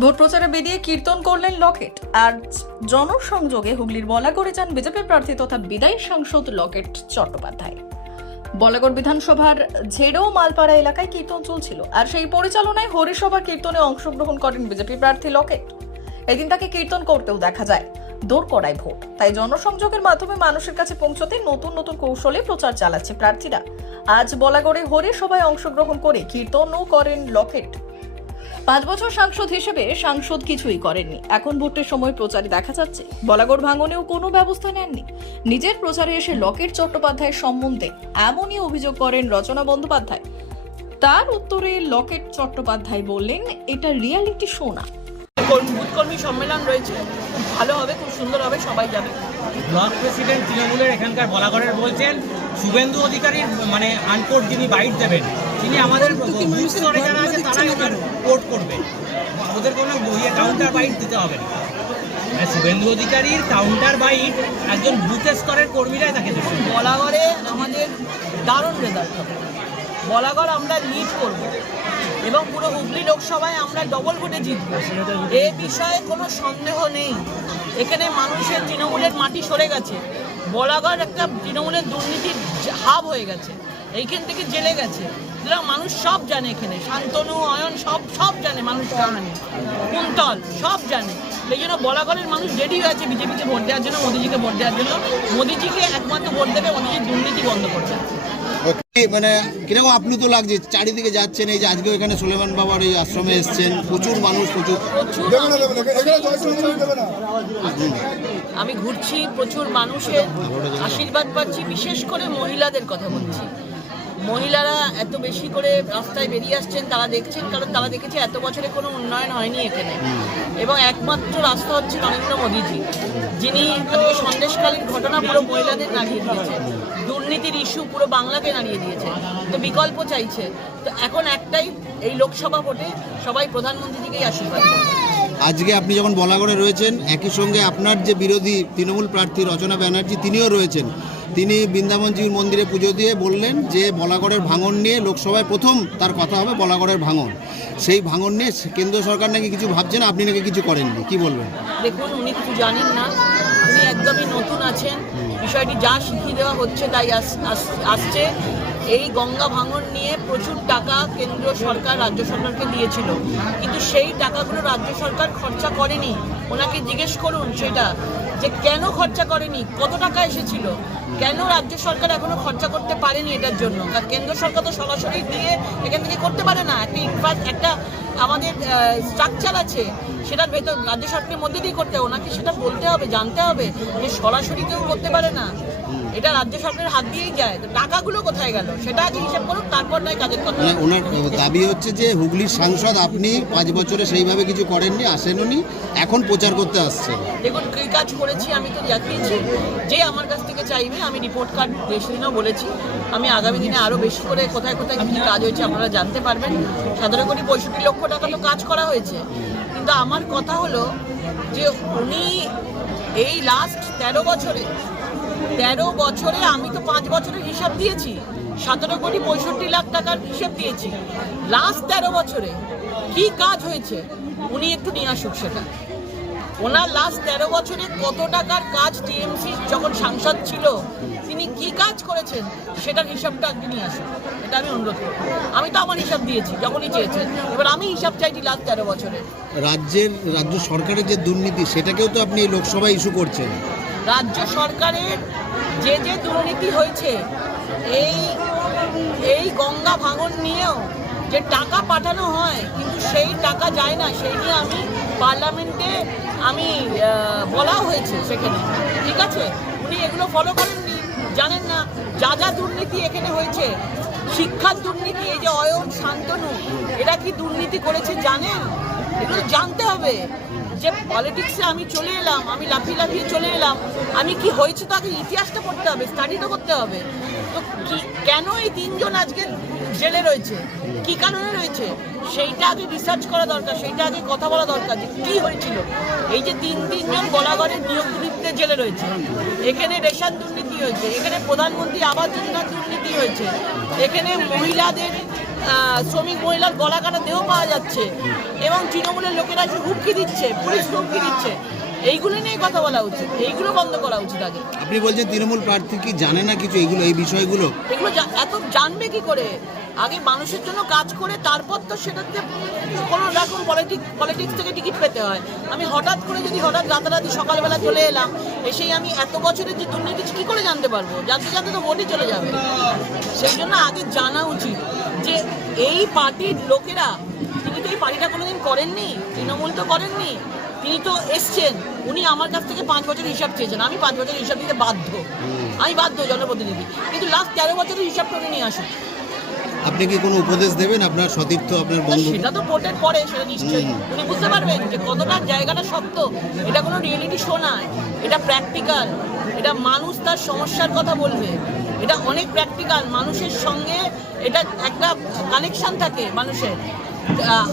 Vote প্রচারে বেরিয়ে কীর্তন করলেন লকেট। আর জনসংযোগে হুগলির বলাগড়ে যান বিজেপির প্রার্থী তথা বিদায়ী সাংসদ লকেট চট্টোপাধ্যায়। বলাগড় বিধানসভার ঝেড়ো মালপাড়া এলাকায় কীর্তন চলছিল আর সেই পরিচালনায় হরিসভা কীর্তনে অংশগ্রহণ করেন বিজেপি প্রার্থী লকেট। এদিন তাকে কীর্তন করতেও দেখা যায় দৌড় করায় ভোট। তাই জনসংযোগের মাধ্যমে মানুষের কাছে পৌঁছতে নতুন নতুন কৌশলে প্রচার চালাচ্ছে প্রার্থীরা। আজ বলাগড়ে হরিসভায় অংশগ্রহণ করে কীর্তনও করেন লকেট। পাঁচ বছর সাংসদ হিসেবে সাংসদ কিছুই করেননি। এখন ভোটের সময় প্রচারে দেখা যাচ্ছে, বলাগড় ভাঙনেও কোনো ব্যবস্থা নেননি। নিজের প্রচারে এসে লকেট চট্টোপাধ্যায়ের সম্বন্ধে এমনই অভিযোগ করেন রচনা বন্দ্যোপাধ্যায়। তার উত্তরে লকেট চট্টোপাধ্যায় বললেন, এটা রিয়ালিটি শো না। কর্মী- বুথকর্মী সম্মেলন রয়েছে। ভালো হবে খুব সুন্দর হবে সবাই যাবে। ব্লক প্রেসিডেন্ট তৃণমূলের এখানকার বলাগড়ের বলছেন শুভেন্দু অধিকারীর মানে আনকোট যিনি বাইট দেবেন তিনি আমাদের স্তরে যারা আছে তারাই কোর্ট করবে। ওদের কোনো ইয়ে কাউন্টার বাইট দিতে হবে না। শুভেন্দু অধিকারীর কাউন্টার বাইট একজন বুথ স্তরের কর্মীরাই তাকে দেবে বলাগড়ে আমাদের দারুণ রেজাল্ট হবে। বলাগড় আমরা লিড করব। এবং পুরো হুগলি লোকসভায় আমরা ডবল ভোটে জিতব। এ বিষয়ে কোনো সন্দেহ নেই। এখানে মানুষের তৃণমূলের মাটি সরে গেছে। বলাগড় একটা তৃণমূলের দুর্নীতির হাব হয়ে গেছে। এইখান থেকে জেলে গেছে। মানুষ সব জানে এখানে। শান্তনু, অয়ন সব সব জানে মানুষ জানে কুন্তল, সব জানে। এই জন্য বলাগড়ের মানুষ রেডি হয়েছে বিজেপিকে ভোট দেওয়ার জন্য, মোদিজিকে ভোট দেওয়ার জন্য। মোদিজিকে একমাত্র ভোট দেবে মোদিজির দুর্নীতি বন্ধ করবে কি মানে কীরকম আপ্লুত লাগছে চারিদিকে যাচ্ছেন এই যে আজকে এখানে সুলেমান বাবার এই আশ্রমে এসছেন প্রচুর মানুষ প্রচুর। প্রচুর আমি ঘুরছি প্রচুর মানুষের আশীর্বাদ পাচ্ছি বিশেষ করে মহিলাদের কথা বলছি। মহিলারা এত বেশি করে রাস্তায় বেরিয়ে আসছেন তারা দেখছেন কারণ তারা দেখেছে এত বছরে কোনো উন্নয়ন হয়নি এখানে। এবং একমাত্র রাস্তা হচ্ছে নরেন্দ্র মোদীজি যিনি সন্দেশকালীন ঘটনা পুরো মহিলাদের নাড়িয়ে দিয়েছে দুর্নীতির ইস্যু পুরো বাংলাকে নাড়িয়ে দিয়েছে তো বিকল্প চাইছে। তো এখন একটাই এই লোকসভা ভোটে সবাই প্রধানমন্ত্রীজিকেই আশীর্বাদ আজকে আপনি যখন বলাগড়ে রয়েছেন একই সঙ্গে আপনার যে বিরোধী তৃণমূল প্রার্থী রচনা ব্যানার্জি তিনিও রয়েছেন। তিনি বৃন্দাবনজির মন্দিরে পুজো দিয়ে বললেন যে বলাগড়ের ভাঙন নিয়ে লোকসভায় প্রথম তার কথা হবে বলাগড়ের ভাঙন। সেই ভাঙন নিয়ে কেন্দ্র সরকার নাকি কিছু ভাবছেন আপনি নাকি কিছু করেননি কি বলবেন? দেখুন উনি কিছু জানেন না। উনি একদমই নতুন আছেন। বিষয়টি যা শিখিয়ে দেওয়া হচ্ছে তাই আস- আস- আসছে। এই গঙ্গা ভাঙন নিয়ে প্রচুর টাকা কেন্দ্র সরকার, রাজ্য সরকারকে দিয়েছিল। কিন্তু সেই টাকাগুলো রাজ্য সরকার খরচা করেনি। ওনাকে জিজ্ঞেস করুন সেটা, যে কেন খরচা করেনি? কত টাকা এসেছিল? কেন রাজ্য সরকার এখনও খরচা করতে পারেনি এটার জন্য? কারণ কেন্দ্র সরকার তো সরাসরি দিয়ে এখান থেকে করতে পারে না। একটা ইনফ্রাস্ট একটা আমাদের স্ট্রাকচার আছে, সেটার ভেতর রাজ্য সরকারের মধ্যে দিয়ে করতে হবে। ওনাকে সেটা বলতে হবে, জানতে হবে যে সরাসরি কেউ করতে পারে না। এটা রাজ্য সরকারের হাত দিয়েই যায়। তো টাকাগুলো কোথায় গেল? সেটা আগে হিসাব করুন তারপর নয় কাজের কথা। মানে ওনার দাবি হচ্ছে যে হুগলির সাংসদ আপনি পাঁচ বছরে সেইভাবে কিছু করেননি আসেননি এখন প্রচার করতে আসছেন। দেখুন কী কাজ করেছি আমি তো জানিয়েছি যে আমার কাছ থেকে চাইবে আমি রিপোর্ট কার্ড সেদিনও বলেছি। আমি আগামী দিনে আরও বেশি করে কোথায় কোথায় কী কী কাজ হয়েছে আপনারা জানতে পারবেন। সতেরো কোটি পঁয়ষট্টি লক্ষ টাকা তো কাজ করা হয়েছে। কিন্তু আমার কথা হলো যে উনি এই লাস্ট তেরো বছরে তেরো বছরে আমি তো পাঁচ বছরের হিসাব দিয়েছি, সতেরো কোটি পঁয়ষট্টি লাখ টাকার হিসেব দিয়েছি। লাস্ট তেরো বছরে কি কাজ হয়েছে? উনি একটু নিয়ে আসুক সেটা। ওনার লাস্ট তেরো বছরে কত টাকার কাজ টিএমসি যখন সাংসদ ছিল, তিনি কি কাজ করেছেন সেটার হিসাবটা আজকে নিয়ে আসুন এটা আমি অনুরোধ করব। আমি তো আমার হিসাব দিয়েছি, যখনই চেয়েছেন। এবার আমি হিসাব চাইছি লাস্ট তেরো বছরে। রাজ্যের, রাজ্য সরকারের যে দুর্নীতি, সেটাকেও তো আপনি লোকসভায় ইস্যু করছেন। রাজ্য সরকারের যে যে দুর্নীতি হয়েছে, এই এই গঙ্গা ভাঙন নিয়েও যে টাকা পাঠানো হয়, কিন্তু সেই টাকা যায় না, সেই নিয়ে আমি পার্লামেন্টে আমি বলাও হয়েছে সেখানে। ঠিক আছে? উনি এগুলো ফলো করেননি, জানেন না। যা যা দুর্নীতি এখানে হয়েছে, শিক্ষার দুর্নীতি, এই যে অয়ন শান্তনু, এরা কি দুর্নীতি করেছে জানেন? এগুলো জানতে হবে? যে পলিটিক্সে আমি চলে এলাম, আমি লাফিয়ে লাফিয়ে চলে এলাম, আমি কি হয়েছে তো আগে ইতিহাসটা পড়তে হবে স্টাডি তো করতে হবে? তো কেন এই তিনজন আজকে জেলে রয়েছে? কি কারণে রয়েছে? সেইটা আগে রিসার্চ করা দরকার, সেইটা আগে কথা বলা দরকার যে কি হয়েছিল। এই যে তিন, তিনজন গলাগড়ের নিয়োগ দুর্নীতিতে জেলে রয়েছে। এখানে রেশন দুর্নীতি হয়েছে, এখানে প্রধানমন্ত্রী আবাস যোজনার দুর্নীতি হয়েছে, এখানে মহিলাদের শ্রমিক মহিলার গলা কাটা দেহ পাওয়া যাচ্ছে। এবং তৃণমূলের লোকেরা এসে হুমকি দিচ্ছে, পুলিশ হুমকি দিচ্ছে। এইগুলো নিয়ে কথা বলা উচিত। এইগুলো বন্ধ করা উচিত আগে। আপনি বলছেন তৃণমূল প্রার্থী কি জানে না কিছু এইগুলো এই বিষয়গুলো? এগুলো এত জানবে কি করে? আগে মানুষের জন্য কাজ করে তারপর তো সেটাতে কোনো রকম পলিটিক্স পলিটিক্স থেকে টিকিট পেতে হয়। আমি হঠাৎ করে যদি হঠাৎ রাতারাতি সকালবেলা চলে এলাম এসেই আমি এত বছরের যে দুর্নীতি কি করে জানতে পারব? জানতে জানতে তো ভোটই চলে যাবে। সেই জন্য আগে জানা উচিত যে এই পার্টির লোকেরা তিনি তো এই পার্টিটা কোনোদিন করেননি তৃণমূল তো করেননি। তিনি তো এসছেন। উনি আমার কাছ থেকে পাঁচ বছরের হিসাব চেয়েছেন। আমি পাঁচ বছরের হিসাব দিতে বাধ্য। আমি বাধ্য জনপ্রতিনিধি। কিন্তু লাস্ট তেরো বছরের হিসাব করে নিয়ে আসুন আপনি কি কোনো উপদেশ দেবেন? আপনার সতীর্থ আপনার বন্ধু? সেটা তো ভোটের পরে সেটা নিশ্চয়ই। উনি বুঝতে পারবেন যে কতটা জায়গাটা শক্ত। এটা কোনো রিয়েলিটি শো নয়। এটা প্র্যাকটিক্যাল এটা মানুষ তার সমস্যার কথা বলবে। এটা অনেক প্র্যাকটিক্যাল মানুষের সঙ্গে এটা একটা কানেকশন থাকে মানুষের।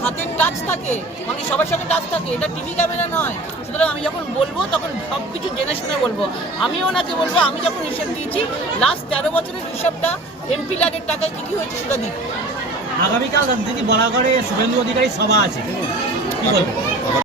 হাতের টাচ থাকে মানে সবার সাথে টাচ থাকে, এটা টিভি ক্যামেরা নয়। সুতরাং আমি যখন বলব, তখন সব কিছু জেনে শুনে বলব। আমি ওনাকে বলব, আমি যখন হিসেব দিয়েছি লাস্ট তেরো বছরের হিসাবটা এমপি ল্যাডের টাকায় কী কী হয়েছে সেটা দিই আগামীকাল দিদি বলাগড়ে শুভেন্দু অধিকারী সভা আছে। কি বলবেন